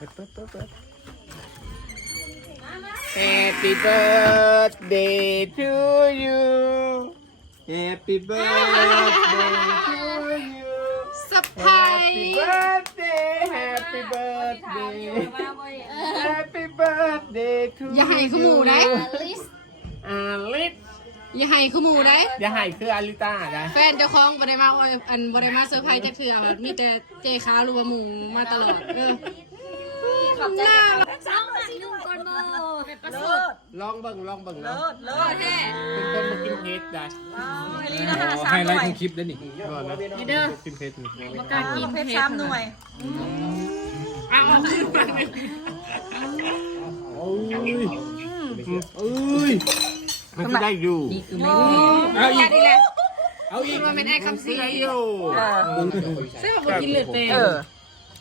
Happy birthday to you Happy birthday to you สะพาย Happy birthday Happy birthday to you อย่าให้ขมูได้ ลิส อย่าให้ขมูได้ อย่าให้คืออาริต้าได้ แฟนเจ้าของบ่ได้มาบ่ได้มาเซอร์ไพรส์จักเทื่อมีแต่เจค้ารัวหมูมาตลอดขอบใจสองสีนุ่มก่อนโมเลิศ ลองเบิ่งเนาะ เลิศแท้ เป็นคนมากินเพชรได้ นี่นะคะ ให้ 3 ห ไล น่วย ฟ์ทุกคลิปได้นี่ ก่อนนะ นี่เด้อ กินเพชร บ่กล้ากิน เพชร เพชร 3 หน่วย เอาขึ้นมา เอ้ยมันก็ได้อยู่ เอาอี อย่าก ดีแหละ เอาอีก มันเป็นไอ้คำซี ได้อยู่ ซึ่งบ่กินเลือดเต็ม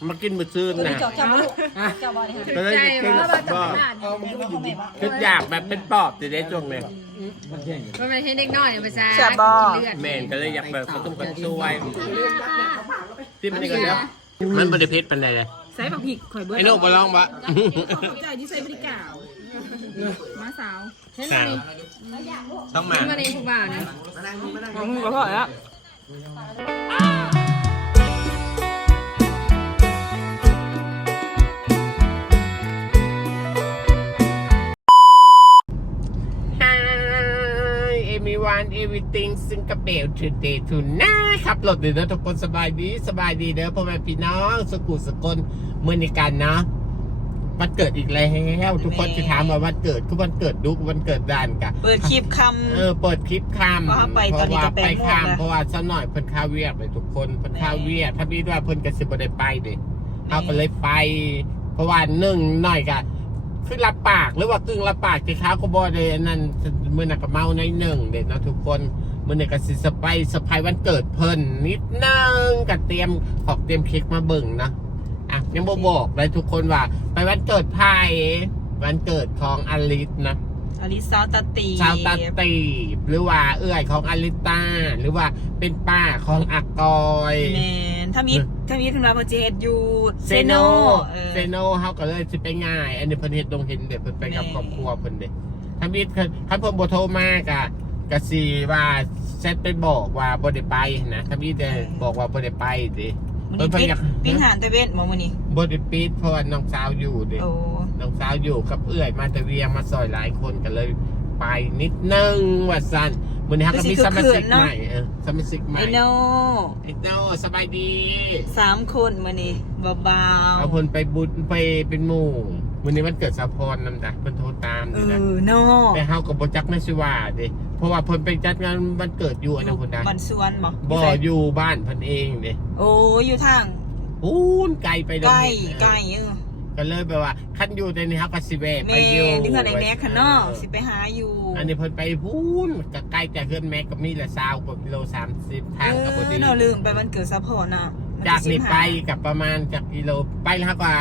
มากินมื้อซื่นนะ เจ้าลูกเจ้าบอลนี่ ก็เลยกินก็คืออยากแบบเป็นปอบจะได้ช่วงนี้ มันไม่ให้เด็กน้อยเอาไปซะ แซ่บบ่ กินเลือด แม่นก็เลยอยากแบบกระตุ้มกันช่วยที่มันนี่ก็เดี๋ยวมันบริเพชรปันใดเลย ใส่ผักผิกข่อยเบิด ไอ้โน่มาลองวะ ใจที่ใส่บริการมาสาว สาวต้องมา มาในผู้บ่าวนะ ก็พอแล้ว Hi everyone everything ซึ่งกระเบล today tonight ครับรถเดี๋ยวนะทุกคนสบายดีเด้อพ่อแม่พี่น้องสกุลสกลเมื่อในกันเนาะวันเกิดอีกแล้วทุกคนจะถามว่าวันเกิดคือวันเกิดดุกวันเกิดด้านกะ เปิดคลิปค เปิดคลิปข้าม เพราะว่าไปตอนนี้จะแปดโมง ข้าม แล้ว เพราะว่าสักหน่อยเพิ่นข้าวเวียกเลยทุกคนเพิ่นข้าวเวียกถ้าพี่ว่าเพิ่นก็สิบ่ได้ไปเด้เอาก็เลยไป เพราะว่าหนึ่งหน่อยก็คือรับปากหรือว่ากึ่งรับปากที่เขาก็บ่ได้อันนั้นมื้อนั้นก็เมาในหนึ่งเด้เนาะทุกคนมื้อนี้ก็สิสไปเซอร์ไพรส์วันเกิดเพิ่นนิดนึงก็เตรียมเค้กมาเบิ่งนะอ่ะยังบ่บอกเลยทุกคนว่าไปวันเกิดไผวันเกิดของอลิสนะ ำอลิซาตาตี ชาวตาตีบหรือว่าเอื้อยของอลิต้าหรือว่าเป็นป้าของอากอย แมนถ้ามีถึงเราเจดอยู่เซโน เซโนเฮาก็เลยสิไปง่าย อันนี้เพิ่นเฮ็ดลงเห็นเด็ดเพิ่นไปกับครอบครัวเพิ่นเด็ดถ้ามีคันเพิ่นบ่โทรมากะก็สิว่าแชทไปบอกว่าบ่ได้ไปนะถ้ามีแต่บอกว่าบ่ได้ไปดิ มันนี้ปิ้งหานตะเวนมองมันนี่ บ่ได้ปิดเพราะว่าน้องสาวอยู่ดิ โอ้ น้องสาวอยู่กับเอื้อยมาตะเวียงมาซอยหลายคนก็เลยไปนิดนึงว่าซั่นมื้อนี้เฮาก็มีสมาชิกใหม่สมาชิกใหม่ ไอโน ไอ้เจ้าสบายดี 3 คนมันนี่เบา เอาเพิ่นไปบุญไปเป็นหมู่วันนี้มันเกิดสะพรนำจ้ะเพิ่นโทรตาม ๆ นี่นะ โน แต่เฮาก็บ่จักในสิว่าเด้เพราะว่าเพิ่นไปจัดงานวันเกิดอยู่อันนั้นเพิ่นได้ บันสวนบ่ บ่อยู่บ้านเพิ่นเองเด้ โอ้อยู่ทาง ปูนไกลไป ใกล้ เด้อ ใกล้ ก็เลยแบบว่าคันอยู่ในนี้เฮาก็สิแวะ แม่ ไปอยู่ ดึงอะไรแม็กค่ะเนาะสิไปหาอยู่ อันนี้เพิ่นไปพูนก็ใกล้จากเฮือนแม็กก็มีละ20กว่ากิโล30ทางก็บ่ดี เนาะลืมไปวันเกิดซัพพอร์ตน่ะ จากนี้ไปกับประมาณจากกิโลไปแล้วก็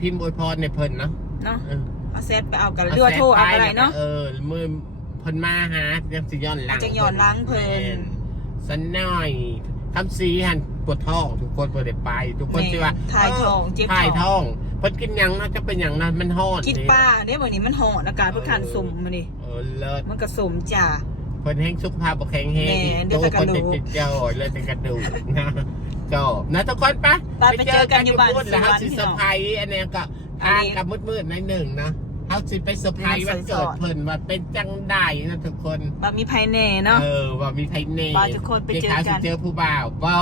พิมพ์อวยพรในเพิ่นเนาะ เนาะ เออ เอาเซตไปเอากันเรือโทรเอาอะไรเนาะ มือเพิ่นมาหายังสิย้อนหลัง จะย้อนหลังเพิ่น สันน้อยคำซีหันปวดท้องทุกคนบ่ได้ไป ทุกคนสิว่า ถ่ายทองเจ็บ ถ่าย ท้ ท้ อ อง งเพิ่นกินหยังนะจะเป็นหยังนะมันฮ้อน คิดป้าเด้มื้อนี้มันหอนอากาศเพิ่นขันสมมื้อนี้ เลิศ มันก็สมจ้า เพิ่นแห้งสุขภาพบ่แข็งแรง แหม่เดี๋ยว โต แต่ก ค ระ น ดูก ติดเจ้าเลยเป็นกระดูกนะจบนะทุกคนปะ ไปเจอกันอยู่บ้าน แล้วเฮาสิ สวนพี่ เซอ น้อง ร์ไพรส์อันนี้ก็ทางกับมืดๆในหนึ่งนะเฮาสิไปเซอร์ไพรส์วันเกิดเพิ่นว่าเป็นจังได๋นะทุกคน บ่มีภัยแน่เนาะ ว่ามีใครเน่ บ่ทุกคนไปเจอกัน สิเจอผู้บ่าวบ่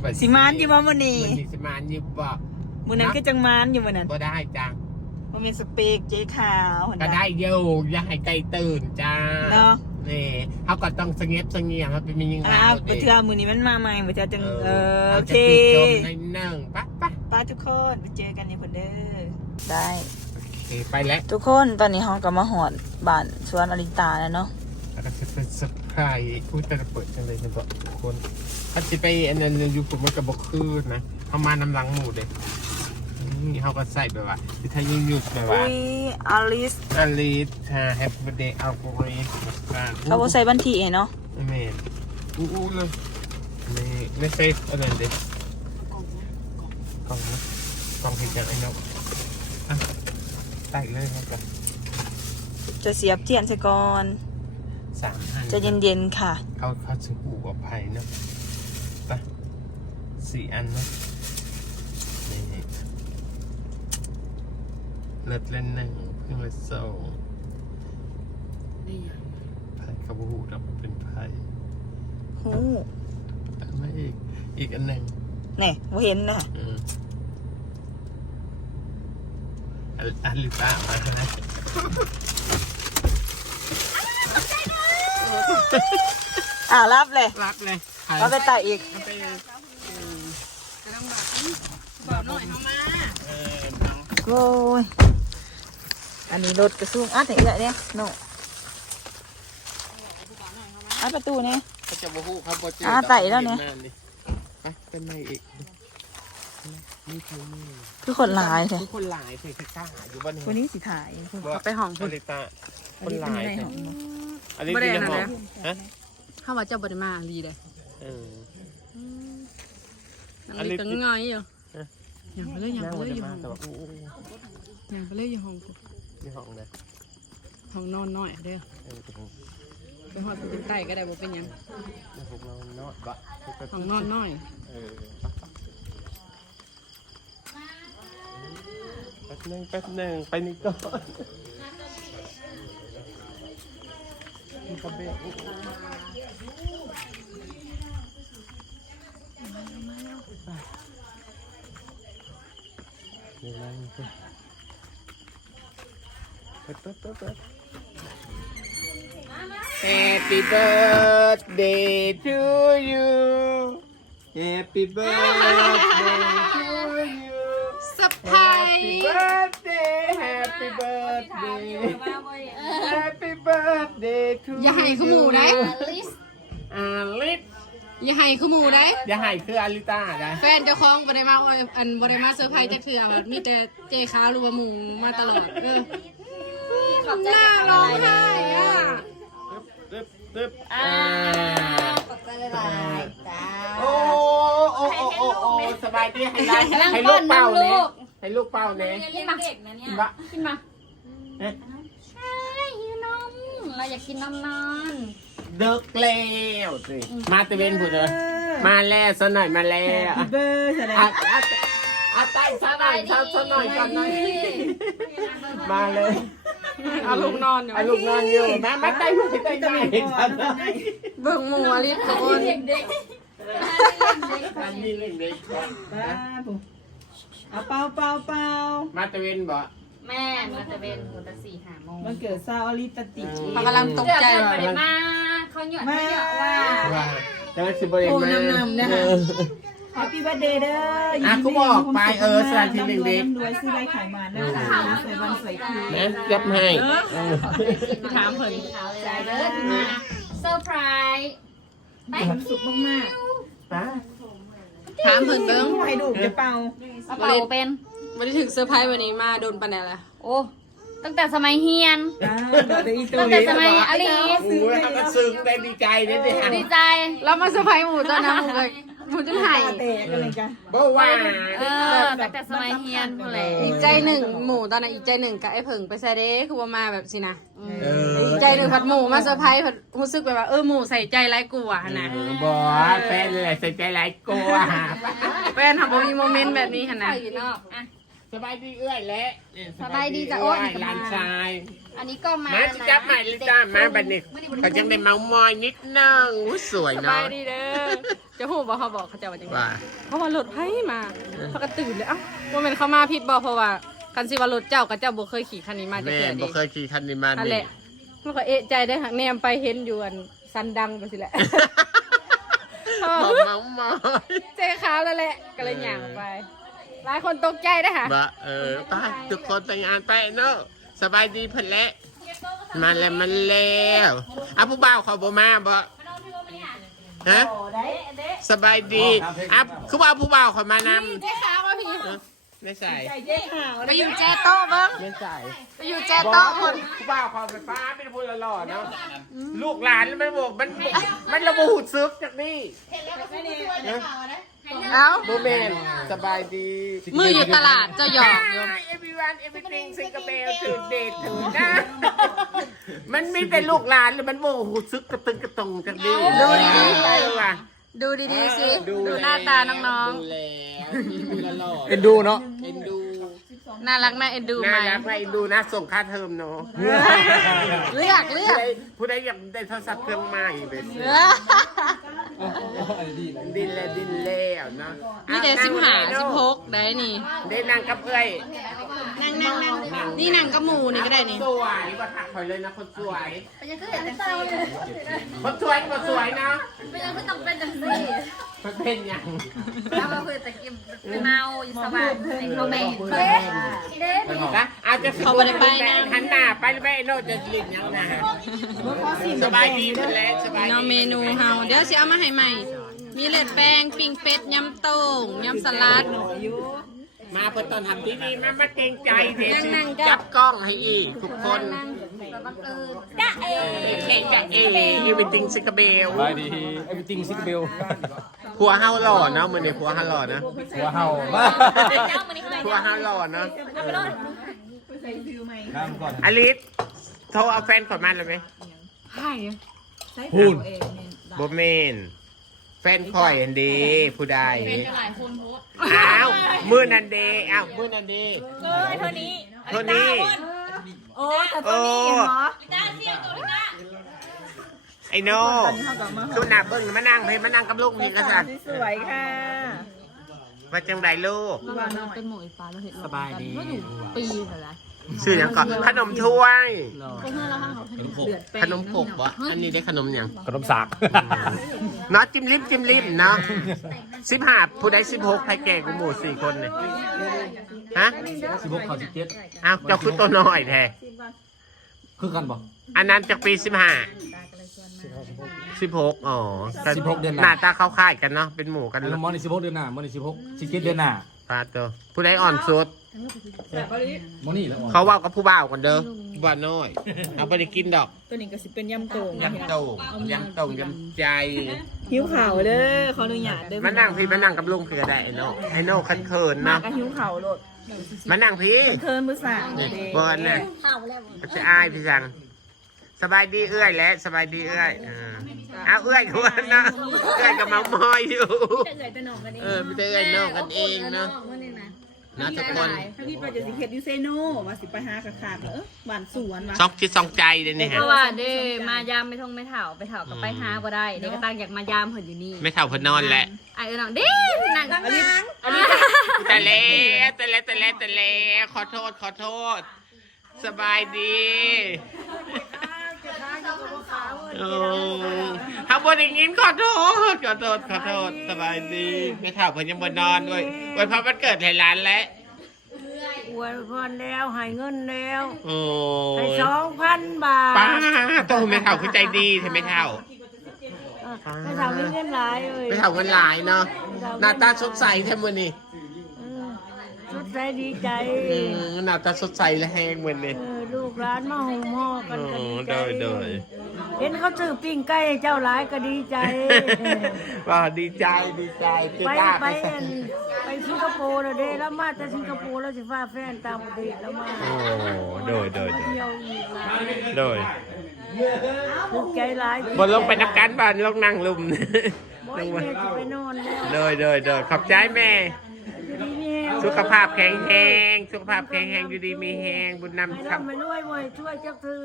แบบ สิมานอยู่บ่มื้อนี้ มันสิสิมานอยู่บ่ มื้อนั้นก็จังมานอยู่มื้อนั้น บ่ได้จ้า บ่มีสเปกเจ๊ขาวเห็น ก็ ปะ ได้อยู่อย่าให้ไกลตื่นจ้า เนาะ นี่เขาก็ต้องสงบเสงี่ยมครับเป็นมียิง ไปเทื่อมื้อนี้มันมาใหม่บ่เทื่อจังโอเค จมในหนึ่งปะ ป้าทุกคนไปเจอกันในคนเด้อได้ โอเคไปแล้ว ทุกคนตอนนี้ห้องก็มาหอดบ้านสวนอลิตาแล้วเนาะ แล้วก็จะเป็นเซอร์ไพรส์พูดแต่ละเปิดจังเลยนะบอกทุกคนถ้าจะไปอันนั้นอยู่ผมมันก็บอกคือนะเขามานำหลังหมู่เลยนี่เขาก็ใส่แบบว่าที่ถ้ายิ่งหยุดแบบว่า อุ้ยอลิส อลิสแฮปปี้เดย์อัลกอริส เขาบอกใส่บันทีเนาะ เมนอู้เลยนี่ไม่ใช่อันนั้นเด็กกล่องนะกล่องที่จะไอ้นก ใส่เลยครับ จะเสียบเทียนใส่ก่อน 3 อัน จะเย็นๆค่ะ เขาจะหูกับไผ่เนาะไป4 อันเนาะนี่เลิศเล่นหนึ่งเพิ่งเลยโซ่ไผ่กระบูดเป็นไผ่ หู ทำไมอีกอันหนึ่ง แน่บ่เห็นนะ อันลิต้ามาใช่ไหม รับเลย รับเลย เอาไปไต่อีก บอกหน่อยเอามา โอ้ยอันนี้รถกระซุ่งอัดอย่างเงี้ยเนี่ยโน่อัดประตูเนี่ย เขาจะบูฮูเขาบอเจ ไต่แล้วเนี่ย ไปเป็นไงอีกนี่คือนี่ คือคนหลายใช่ ทุกคนหลายใส่กล้าอยู่บ้าน คนนี้สิถ่าย เอาไปห้อง อ พุ่น ลิตาคนหลาย ใน ใส่ ห้อง อันนี้ บ่ได้ ที่ อันนั้น ห้อง นะ ฮะ ข้าว่าเจ้าบ่ได้มาลีเลย เออ นั่งลีก็ง่อยอยู่ยังไปเลยยัง นั่ง ไป วัน เลย เดี อ ยว ยู่ มา ห้อง แต่ว่าอู้ ยังไปเลยอยู่ห้องพุ่น ที่ห้องนะ ห้องนอนน้อยเด้อ ไปหอดไปถึงใต้ก็ได้บ่เป็นหยัง พวกเราเนาะบะ ห้องนอนน้อย เออแป๊บหนึ่งไปนี่ก่อนนี่กระเบะนี่นั่งไป Happy birthday to you Happy birthday to you สะพาย Happy birthday Happy birthday Happy birthday to you อย่าให้คือหมูได้ อาลิส อย่าให้คือหมูได้ อย่าให้คืออาลิต้าได้ แฟนเจ้าของบ่ได้มาอวยอันบ่ได้มาเซอร์ไพรส์จักเทื่อมีแต่เจ๊ขาวหรือว่าหมูมาตลอดขอบใจ น่าร้องไห้อ่ะ ตึ๊บ ขอบใจหลายๆจ้า โอ้สบายดีให้ลูกเป้าเนี่ยให้ลูกเป้าเนี่ย กินมาเด็กนะเนี่ย บะ กินมาใช่หิวนมเราอยากกินนมนอน เด็กแล้วสิมาตะเวนพูดเลยมาแล้วซะหน่อยมาแล้ว เบอร์แสดง อาไต่ซะหน่อยซะหน่อยก่อนหน่อยมาเลย เอาลูกนอนอยู่ เอาลูกนอนอยู่มาไต่พูดไต่ไต่ เบิ่งหมูอลิสทุกคน เด็ก อันนี้เรื่องเด็ก บ้าปุ๊เอาเปล่า มาตะเวนบ่ แม่มันจะเป็นหัวตะ4-5 โมง มันเกิดซาอลิตติ เขากำลังตกใจ เพื่อน ว่า ไปได้มาเขาหยอดว่า ว่าแต่ว่าสิบเอ็ด โอ้ มา น้ำนะคะแฮปปี้เบิร์ดเดย์เด้อรวยซื้อใบขายมานะสวยวันสวยคืน นะยับให้ ถามเพิ่น ใจเด้อที่มาเซอร์ไพรส์ไป ความสุขมาก ป้า ถามเพิ่นเบิ่ง ๆให้ดูจะเป่า กระเป๋าเป็น บ่ได้ถึงเซอร์ไพรส์วันนี้มาโดนปานใดล่ะ โอ้ตั้งแต่สมัยเฮียน ตั้งแต่สมัย อลิส โอ้ยเขาก็ซึ้งได้ดีใจเนี่ยดิฮะ ดีใจ เรามาเซอร์ไพรส์หมูตอนนั้นหมูเลยหมูจะหาย แตกอะไรกัน บ่ว่า ตั้งแต่สมัยเฮียนพูดเลย อีกใจหนึ่งหมูตอนนั้นอีกใจหนึ่งกับไอ้เผิงไปใส่เด้คือว่ามาแบบสินะ อีกใจหนึ่งผัดหมูมาเซอร์ไพรส์ผัดรู้สึกแบบว่าหมูใส่ใจไร้กูอ่ะนะ บ่แฟนเลยใส่ใจหลายกลัว แฟนทำบ่มีโมเมนต์แบบนี้ขนาด อยู่นอกอ่ะ สบายดีเอื้อยและ สบายดีจ้ะโอ้ย หลานชาย อันนี้ก็มา มาจิจับใหม่เลยจ้ามาบัดนี้เขาจังได้เมามอยนิดนึงสวย สบา เนาะ ยดีเด้อจะพูดบอกเขาบอกเขาจะว่าจังไง ว่า เพราะว่ารถไพ่มาเขาก็ตื่นเลยเอ้าว่าเป็นเขามาผิดบอกเพราะว่าคันสิว่ารถเจ้ากับเจ้าบ่เคยขี่คันนี้มาจะ แม่ เกิด บ่ เอง เคยขี่คันนี้มา นั่น นี่ แหละมันก็เอะใจได้หักแนมไปเห็นอยู่อันซันดังไปสิแหละ บ่เมามอย เจ๊ขาวแล้วแหละก็เลยหย่างไปหลายคนตกใจได้ค่ะ บ่ไปทุกคนไปงานไปเนาะสบายดีเพิ่นแหละมาแล้วอ่ะผู้บ่าวเขาบ่มาบ่ฮะสบายดีอ่ะคือว่าผู้บ่าวเขามานำ เจ๊ขาวมาพี่ ไม่ใส่ ไปอยู่แจโต๊ะเบิ้ง ไม่ใส่ ไปอยู่แจโต๊ะคน ผู้บ่าวเขาไฟฟ้าไม่ได้พูดหล่อๆเนาะลูกหลานมันบอกมันระบุหุดซึกจากนี่ เอ้า โมเมนสบายดี มืออยู่ตลาดเจ้าหยอกอยู่ everyone everything Singapore ถือเดทถือนะมันมีแต่ลูกหลานเลยมันโมโหซึกกระตึงกระตงจังดี ดูดีๆ ได้เลยว่ะ ดูดีๆสิดูหน้าตาน้อง ดูแล้วหล่อ เอ็นดูเนาะ เอ็นดู ๆน่ารักน่าเอ็นดูไหม น่ารักไหมดูนะส่งค่าเทอมเนาะ เลือก ผู้ใดอยากได้โทรศัพท์เครื่องใหม่ไปซื้อ ดินแล้วเนาะ นี่เดี๋ยว15 16ได้นี่ ได้นั่งกับเอ้ย นั่งนี่นั่งกับหมูนี่ก็ได้นี่ สวยกว่าถักคอยเลยนะคนสวย เป็นยังคือเห็นแต่เศร้าเลย คนสวยคนสวยนะ เป็นยังคือต้องเป็นจังซี่ มันเป็นอย่าง เอามาเพื่อตะกิมเป็นเมาอยู่สบายไอ้เขาแบ่งเด้ นะอาจจะหันหน้าไปแล้วไปโน่จะลิ้นยังนะสบายดีมันแล้วสบาย เนาะ ดี เมนูเฮาเดี๋ยวสิเอามาให้ใหม่ มีเลือดแป้งปิ้งเป็ดยำโต้งยำสลัด มาเพื่อตอนทำที่นี่มาเกรงใจเด็ก นั่งๆจ้ะ จับกล้องให้อีกทุกคน แบบบังเอิญจ้าเอ๋ เข่จะเอยูเป็นติงซิกาเบล บายดี everything ซิกเบล ผัวเฮาหล่อเนาะมือนี่ผัวเฮาหล่อนะ หัวเห่าบ้า เจ้ามันนี่เขา ผัวเฮาหล่อเนาะ เอาไปเลย ใส่ฟิวไหม น้ำก่อน อลิสโทรเอาแฟนก่อนมาเลยไหม ให้ ใส่ฟิวเองเนี่ย โบเมนแฟนคอยอันดีผู้ใด เป็นหลายคนโพส อ้าวมือนันเดอ้าวมือนันเด เท่านี้ โทนี่ โอ้แต่ตัวนี้เหรอ จ้าเสี่ยงตัวนี้นะ ไอโน่สุนัขเบิ้งมานั่งเพมานั่งกับลูกนี่ก็จ้ะ สวยค่ะ มาจังไดลูก เป็นหมูอีฟ้าเราเห็น สบายดี ปีเหรอ ชื่ออย่างก่อนขนมถ้วย ก็เมื่อเราทำเขา ขนมขบวะอันนี้ได้ขนมอย่าง ขนมสาก เนาะจิ้มลิมเนาะ15ผู้ใด16ใครแก่กูหมู่4คนเนี่ยฮะ 16ข่าว17 อ้าวเจ้าคือตัวน้อยแท้ คือกันบ่ อันนั้นจากปี15 16อ๋อ 16เดือนหน้า หน้าตาเข้าค่ายกันเนาะเป็นหมู่กัน มอนี่16เดือนหน้ามอนี่16 17เดือนหน้า พาตัวผู้ใดอ่อนสุด มอนี่แล้ว เขาว่ากับผู้บ่าวกันเด้อผู้บ่าวน้อยเอาไปได้กินดอก ตัวนี้ก็สิเป็นยำโต่ง ยำโต่งยำใจ หิวข่าวเด้อขออนุญาตเด้อ มานั่งพี่มานั่งกับลุงคือได้ไอ้โน่คันเขิน มา เนาะ กับหิวข่าวโลด มานั่งพี่ เทินมือสาม นี่ เด้ เบิร์นเนี่ย เข่าแล้ว จะอายพี่จังสบายดีเอื้อยแล้วสบายดีเอื้อยเอาเอื้อยกับวันนะเอื้อยกับเมามอยอยู่ จะเอ่ยจะหนองกันเอง ไม่ได้เอื้อยน้องกันเองเนาะนะทุกคน ถ้าพี่ไปจะสิเฮ็ดยูเซโนว่าสิไปหากระขาดหวานสวนว่ะ ซอกจิตซองใจเลยเนี่ย เพ ฮะ ราะว่าเด้มายามไม่ท่องไม่เถ่าไปเถ่ากับไปหาบ่ได้เด็กก็ตั้งอยากมายามเพิ่นอยู่นี่ ไม่เท่าเพนนอนแหละ ไอ้เอ๋น้องเด้นั่งอันนี้ แต่แล้วขอโทษสบายดีโอ้ทำบนอย่างงี้ขอโทษสบายดีไม่เท่าเพิ่นยังบนนอนด้วยไว้พอมันเกิดให้ร้านแล้ว อวยพรแล้วให้เงินแล้ว โอ้ ให้ ย 2,000 บาท ป้าต้องไม่เท่าคือใจดีใช่ไหมเท่า ไม่ทำให้เงินหลายเลย ไม่เท่ากันหลายเนาะหน้าตาสดใสแท้มือนี่ สุดใจดีใจ หน้าตาสดใสและแห้งเหมือนนี่ ลูกหลานมาหุงห่อกันก็ดีใจ โดย เห็นเขาซื้อปิ้งไก่ให้เจ้าหลายก็ดีใจ ว่าดีใจตื่น ไป ตา ไปอันไปสิงคโปร์แล้วเด้แล้วมาแต่สิงคโปร์แล้วสิฟ้าแฟนต่างประเทศแล้วมา โอ้โดย เที่ยวอีกหลาย ถูกใจหลาย บนลงไปนักการบ้านลงนั่งลุม บ่ให้แม่สิไปนอนแล้ว โดยขอบใจแม่ อยู่ดีมีแฮง สุขภาพแข็งแรงอยู่ดีมีแหงบุญนำ ให้ ค ร่ำให้รวยบ่ให้ช่วยจักเทื่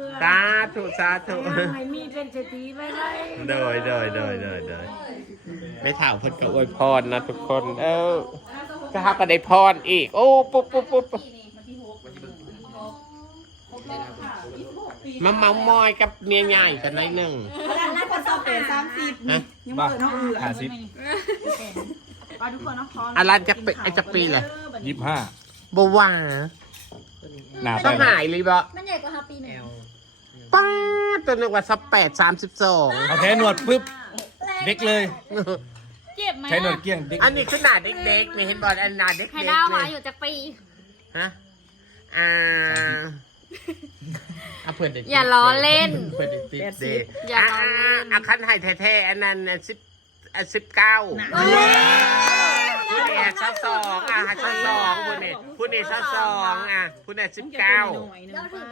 อ ำสาธุ ให้มีเป็นเศรษฐีไว้ไว้ โดยไม่ถามเพิ่นก็อวยพรนะทุกคน ก็ฮักก็ได้พรอีก โอ้ปุ๊บมาเมามอยกับเมียใหญ่กันหน่อยหนึ่ง แล้วคนสอบเป็น30 ฮะ ยังบ่เกิดเท่าอื่น 50 ป้าทุกคนนะขอ อะไรจะปีเลย 25 บว่า หน้าไป ต้องหายเลยบ่ มันใหญ่กว่าฮาปีหนึ่ง ป้าตัวนึกว่า32 เอาแค่หนวดปึ๊บเด็กเลย เจ็บไหม ใช้หนวดเกี้ยงเด็ก อันนี้คือหน้าเด็กๆนี่เห็นบอลอันหน้าเด็กๆ ให้ดาวมา เลย อยู่จากปี ฮะเพื่อนเด็ก อย่าล้อเล่น เพื่อนเด็กเด็ก อย่าล้อเล่น คันให้แท้ๆอันนั้น19 ผู้นี่22อ่ะ22ผู้นี่22อ่ะผู้นี่19 เราถือ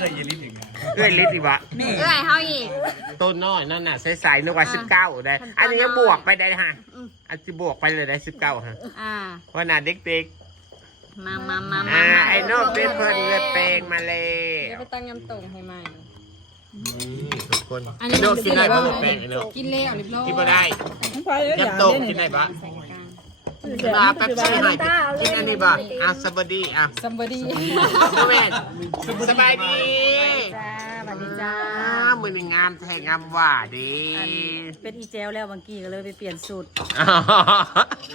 เลยยืนลิ้นถึง เอ้ยลิตรอีกวะ เอ้ยเฮาอีก ต้นน้อยนั่นน่ะใสๆนึกว่า19ได้อันนี้ก็บวกไปได้ฮะอันที่บวกไปเลยได้19ฮะ อ่า ว่าน่ะเด็ก มา ๆไอ้นกเพิ่นเลือดเปลงมาเลย เดี๋ยวไปตั้งยำตุ่งให้ใหม่ ทุกคน อันนี้ โดกินได้ปะเลือดเปลงไอ้นก กินแล้วเรียบร้อย กินบ่ได้ มันพอแล้วอย่า ยับโต เล่น กินได้ปะ ใส่กลาง มาแป๊บซี่หน่อยกินอันนี้บ่อ่ะสบดีอ่ะ ซัมบอดี้ แม่สบายดี จ้าสวัสดีจ้า มือนี่งามแท้งามหว่าดี เป็นอีเจลแล้วบางกี้ก็เลยไปเปลี่ยนสูตร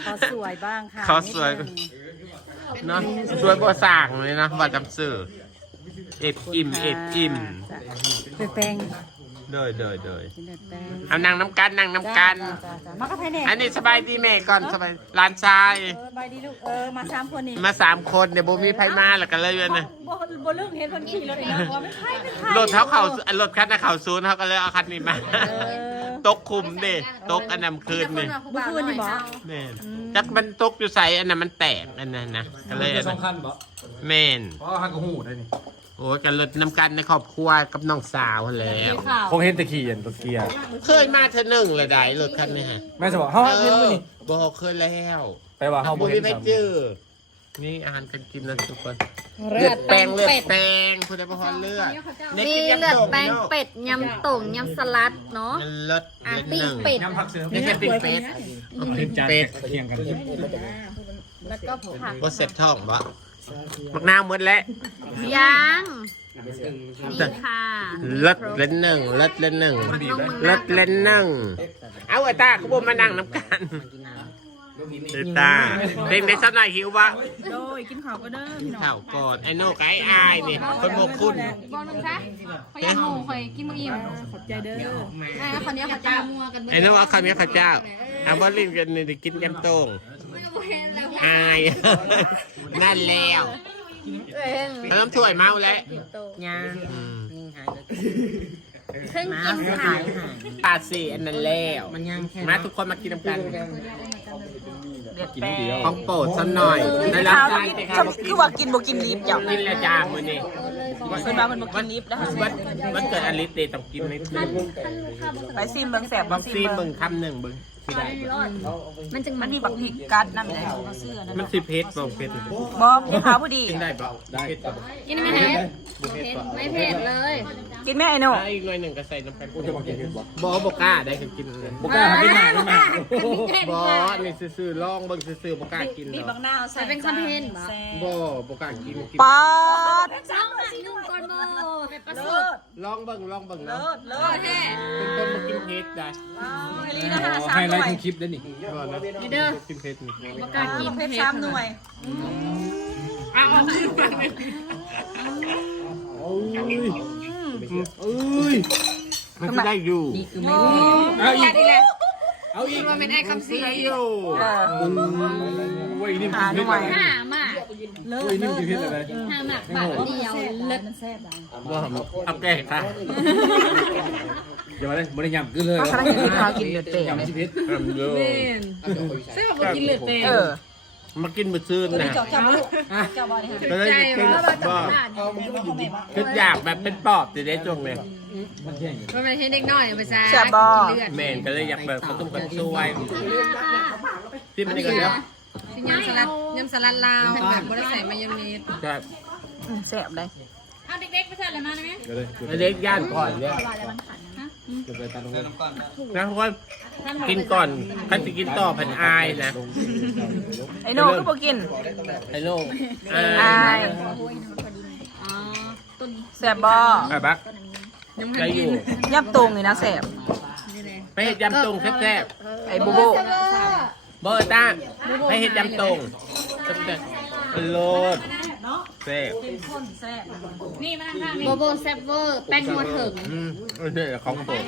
ขอสวยบ้างค่ะ เขาสวยเนาะสวยบ่สั่งเลยนะว่าจำสื่อเอ็ดอิ่ม จ้ะไปแปลง เด้อ กินแต่แปลง เอานั่งน้ำกันนั่งน้ำกัน จ้ามากับใครเนี่ย อันนี้สบายดีแม่ก่อนสบายร้านชาย บายดีลูกมา3คนนี่ มา3 คนเดี๋ยวบ่มีไผมาแล้วก็เลยนะ บ่ลึกเห็นคนขี่รถอีกแล้วว่าไม่ใช่ไม่ใช่ รถรถคันน่ะเขาซูนเขาก็เลยเอาคันนี้มาตกคุมเด้ตกอันนั้นคืนนี่ เมื่อคืนนี่บอก นี่จักมันตกอยู่ใส่อันนั้นมันแตกอันนั้นนะก็เลยอัน สอ นั้ ง น พันบ่ แม่น เพราะฮักกหูได้นี่ โอ้ยกันรถน้ำกันในครอบครัวกับน้องสาวแล้ว ผมเห็นตะขี่ยันรถเกียร์ เคยมาเธอหนึ่งเลยได้รถคันนี้ฮะ แม่จะบอกเฮาเห็นมื้อนี่ บอกเคยแล้ว ไปว่าเฮาบ่ บุ เห็ รี น ไป ซ้ำ เจอนี่อาหารกันกินนะทุกคนเลือดแปลงคุณได้ประพรเลือด มีเลือดแป้งเป็ดยำตุ่มยำสลัดเนาะ เลือด อาร์ ห ตี้ นึ่ง เป็ด ยำผักเสือ ไม่ใช่เป็นเป็ด เป็นจาน เป็ด เคียงกัน แล้วก็ผัก ว่าเสร็จท้องปะมักน้ำหมดแล้ว ยังนี่ค่ะ เลือดเล่นหนึ่งเลือดเล่นหนึ่งเลือดเล่นหนึ่งเอาไอ้ตาเขาบอกมานั่งน้ำกันไอ้ตาเป็นได้สักหน่อยหิวปะ โดยกินข้าวก็เด้อพี่น้อง ข้าวก่อนไอ้โน่กับไอ้อายนี่คนบอกคุณ บอกน้องจ๊ะเขาอยากหมูคอยกินมื้ออิ่ม ขอบใจเด้อ คนนี้เขาจะมัวกัน ไอ้โน่เอาคำนี้ข้าวเจ้าเอาบอลลินกันนี่กินแกมโต้งอายนั่นแล้วแล้วน้ำถ้วยเมาแล้ว เพิ่งกินขาย ปาสีอันนั้นแล้วมาทุกคนมากินน้ำกัน กินเดียว ของโปรดสักหน่อยในร้านชายสิครับ คือว่ากินบ่กินลิฟต์จ้ะ กินแล้วจ้ามื้อนี้ เพิ่นว่ามันบ่กินลิฟต์นะคะ วันเกิดอลิสเดย์ต้องกินนิดนึง ไปซิมเบิ่งแสบบ างซีเบิ่งคำหนึ่งเบิ่งที่ได้ มันจึง มั มัน น มีบักพริกกัดนำได้บ่ซื้ออันนั้น มันสิเพชรบ่เพชร บ่กินข้าวพอดี กินได้บ่ได้เพชรบ่ กินไม่เผ็ดไม่เผ็ดเลย กินแม่ไอ้โน่ อีกหน่อยหนึ่งก็ใส่น้ำกันจะมากินเพชรบ่บ่กล้าได้คือกินเลย บ่กล้ากินหน้ามันมา บ่นี่ซื่อๆลองเบิ่งซื่อๆบ่กล้ากิน มี หร บั อก กนาวใส่ เป็นคอนเทนต์ บ่กล้ากิน ปาด น้องหนึ่งก่อนโมเป็นประส เลิ บ ศ ลองเบิ่งเนาะ เลิศเลิศ เป็นคนมากินเพชรได้ ไอ้ลีนะคะ3 ไฮ ห ไล น่ว ท์ ย ของคลิปได้นี่ บ่นะเด้อกินเพชรนี่ ประกาศกิน เพ เผ็ ช ด ร3หน่วย มันก็ได้อยู่ เอาอีก เอาอีกว่าเป็นไอ้คำซี ได้อยู่ โอ้ยนี่มัน หาห กิน น่วย ห้าหมาก โอ้ยนี่มันกินเพชรอะไร ห้าหมากบาทเดียวเลิศ บ่เอาแก้ค่ะ เดี๋ยวอะไรบ่ได้ยำกินเลย ถ้าได้กินข้าวกินเดือดเตะ ยำสิเพชร ทำอยู่ ใช่ว่ากินเลือดเต็ม มากินมื้อซื่นนะ เจ้าบ่เจ้าบ่นี่ ก็เลยกินบ่คืออยากแบบเป็นปอบจะได้จงเลย มันแข็งอยู่ มันเป็นให้เด็กน้อยไปซะ แซ่บบ่ เลือด แม่นก็เลยอยากแบบเขาตุ้มกันช่วยที่มันนี่ก็เดี๋ยว สิยำสลัดลาวแบบบ่ได้ใส่มายองเนส ใช่ แซ่บเลย เอาเด็กๆไปใส่อะไรมาได้ไหม ก็เลย แล้วเด็กย่านก่อนเนี่ย เก็บไปตาลง นะเพราะว่ากินก่อนถ้าจะกินต่อพันอายนะ ไอ้โน่ก็บ่กิน ไอ้โน่อา อาย ย อ๋อต้น แซ่บบ่ ไอ้บัก ยังไม่ ได้ ได้ อ กิ ยู่ น ยับตรงนี่นะแซ่บ ไปเห็ดยำตรงแซ่บ ไอ้บูโบ ๆเบอร์ต้าไปเห็ดยำตรงแซ่บๆโลดแซ่บ นี่มาทางนี้ โบโบแซบเวอร์แป้งนัวถึง นี่ของโปรด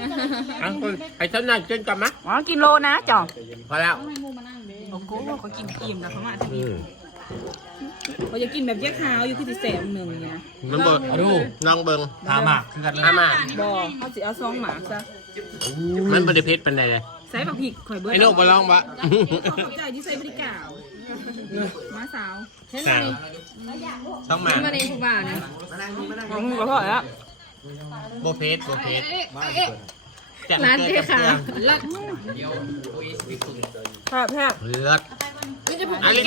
อ่ะคุณไอ้ท่านนั่นกินก่อนมะ อ๋อกินโลนะจ่อง พอแล้ว โอ้โหเขากินอิ่มนะเขามาที่นี่เขาจะกินแบบแยกขาวอยู่ที่สิแซ่บหนึ่งเนี่ย มันเบิร์น้องเบิง ทาหมากคือกัน อามา บ่เขาสิเอาซองหมากซะ มันบริเพชรเป็นไรเลย แ ใส่บักผิกข่อยเบิร์ด ไอ้นกมาลองบะ ขอบใจที่ใส่บริการมาสาว ต้องมา มาในผู้บ่าวนะ ก็พอแล้ว โบเพสจัด ร้าน เกิ เจ๊ ด ขา กับ เลิศ แพบ เลือดอลิ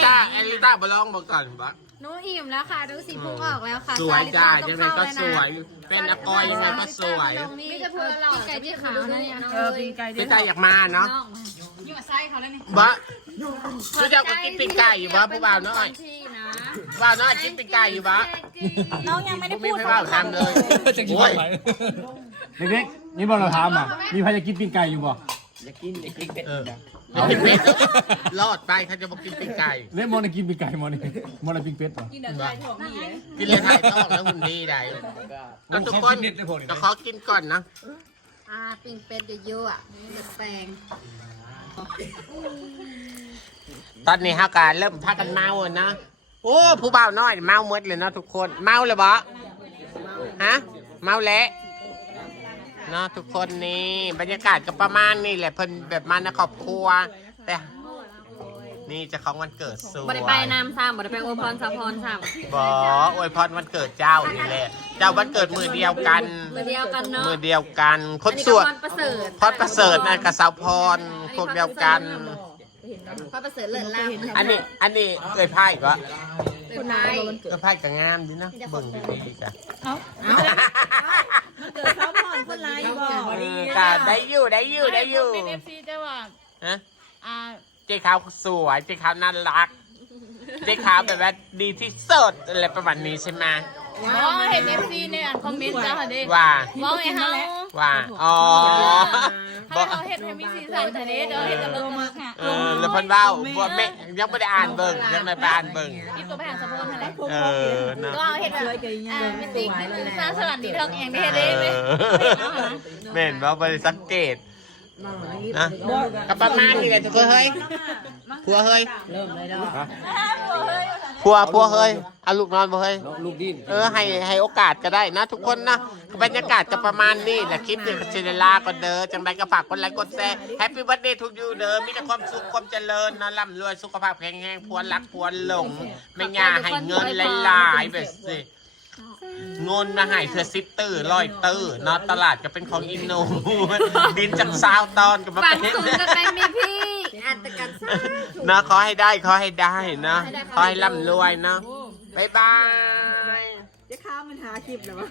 ต้ามาลองบอกก่อนบะ หนูอิ่มแล้วค่ะดูสีพุ่งออกแล้วค่ะ สวยจ้า ต ยังไงก็สวย เป็นอากอยยังไงก็สวย มีจะพูดเราไก่ที่ขาวนะเนี่ย ปีนไก่เด้ พี่ตาอยากมาเนาะ อยู่กับไส้เขาเลยนี่ บะรู้จักว่ากินปิ้งไก่อยู่บะผู้บ่าวน้อย ที่นะ บ่าวน้อยกินปิ้งไก่อยู่บะ น้องยังไม่ได้ ไม่ พูด ให้บ่าวทำเลย จะกิน โอ้ย ไปเด็กๆนี่บอกเราถามอ่ะมีใครจะกินปิ้งไก่อยู่บ่ อยากกินเป็ดรอดไปเขาจะบอกกินปิ้งไก่ เล่นมอนะกินปิ้งไก่มอนี่มอนะปิ้งเป็ดเหรอ กินแต่ไก่ถ่วงนี่เลย กินเลยไทยต้องแล้วหุ่นดีได้แล้วทุกคนจะขอกินก่อนนะ ปิ้งเป็ดเยอะๆอ่ะแปลง ตอนนี้ฮาการเริ่มพากันเมานะ โอ้ผู้บ่าวน้อยเมาหมดเลยเนาะทุกคน เมาเลยบ่ฮะ เมาแล้วเนาะทุกคนนี่บรรยากาศก็ประมาณนี่แหละเพิ่นแบบมาในครอบครัวแต่นี่เจะของวันเกิดสวย บ่ได้ไปน้ำซ้ำบ่ได้ไปอวยพรสะพรซ้ำ บออวยพรวันเกิดเจ้านี่แหละเจ้าวันเกิดมือเดียวกัน มือเดียวกันเนาะ มือเดียวกันคน อันนี้ ส ก็ วย พรประเสริฐ พรประเสริฐนั่นกับสาวพรพวกเดียวกัน พรประเสริฐเลิศล่า อันนี้เอ่ยไพ่ก็ คนไหน เอ่ยไพ่ก็งามดีนะเบิ่งดีๆจ้ะ เกิดเขาผ่อนคนไรบอก ก็ได้อยู่เป็นFC แต่ว่า ฮะ อ่า เจ๊ขาวสวยเจ๊ขาวน่ารักเจ๊ขาวแบบว่าดีที่สุดอะไรประมาณนี้ใช่ไหม มองเห็น FC ในอันคอมเมนต์จ้าค่ะเด้ ว่า มองให้เฮา ว่าอ๋อ ให้เขาเห็นให้มีสีสันค่ะเด้เดี๋ยวเห็นจะลงมาค่ะ แล้วเพิ่นเว้าบ่แม่ยังไม่ได้อ่านเบิ่งยังไม่ไปอ่านเบิ่ง คลิปตัวไปหาสะพนค่ะเด้ เนาะ ก็เอาเห็นแบบมิติคือสร้างสวรรค์ดีเท่าเองได้เด้ไหม แม่นบ่บ่ได้สังเกตนะก็ประมาณนี้แหละทุกคนเฮ้ยผัวเฮ้ยผัวเฮ้ยเอาลูกนอนบ่เฮ้ย ลูกดิ้น ให้โอกาสก็ได้นะทุกคนนะบรรยากาศก็ประมาณนี้แหละคลิปนี้ก็เชลาก็เด้อจังไดก็ฝากกดไลค์กดแชร์แฮปปี้เบิร์ธเดย์ทุกยูเด้อมีแต่ความสุขความเจริญนะร่ำรวยสุขภาพแข็งแรงพวนรักพวนหลงไม่ง่าให้เงินหลายๆแบบสิเงินมาให้เธอซิตื้อร้อยตื้อเนาะตลาดก็เป็นของอินโนดินจากซาวตอนก็มา ฝัน เป็น สูงกันไปมีพี่อันตะกันซ่า นะขอให้ได้นะขอให้ร่ำรวยเนาะบ๊ายบาย จะข้ามมันหาคลิปเหรอวะ